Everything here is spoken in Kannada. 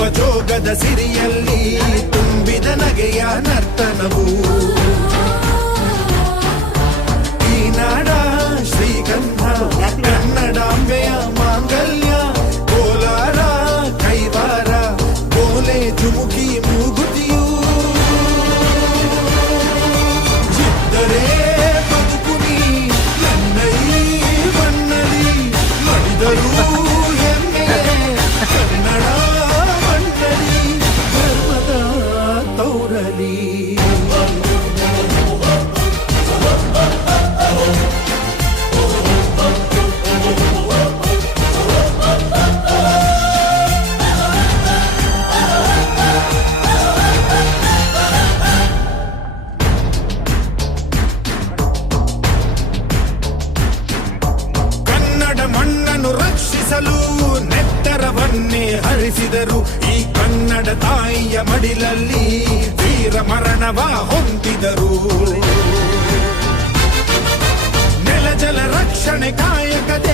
ತುಂಬುವ ಜೋಗದ ಸಿರಿಯಲ್ಲಿ ತುಂಬಿದ ನಗೆಯ ನರ್ತನವು ಈ ನಾಡ ಶ್ರೀಗಂಧ ಕನ್ನಡಾಂಬೆಯ ಮಾಂಗಲ್ಯ ಕೋಲಾರ ಕೈವಾರ ಕೋಲೆ ಜುಮುಕಿ ಮೂಗುತಿಯು ಚಿತ್ತರೆ ಬದುಕುನಿ ನನ್ನೈ ಮನ್ನಲಿ ಮಡಿದರು ಹೆಮ್ಮೆಯೇ ಕನ್ನಡ ಮಣ್ಣಲಿ ಧರ್ಮದ ತೌರಲಿ ಮಣ್ಣನ್ನು ರಕ್ಷಿಸಲು ನೆತ್ತರವನ್ನೇ ಹರಿಸಿದರು ಈ ಕನ್ನಡ ತಾಯಿಯ ಮಡಿಲಲ್ಲಿ ವೀರ ಮರಣವ ಹೊಂದಿದರು ನೆಲ ಜಲ ರಕ್ಷಣೆ ಕಾಯಕತೆ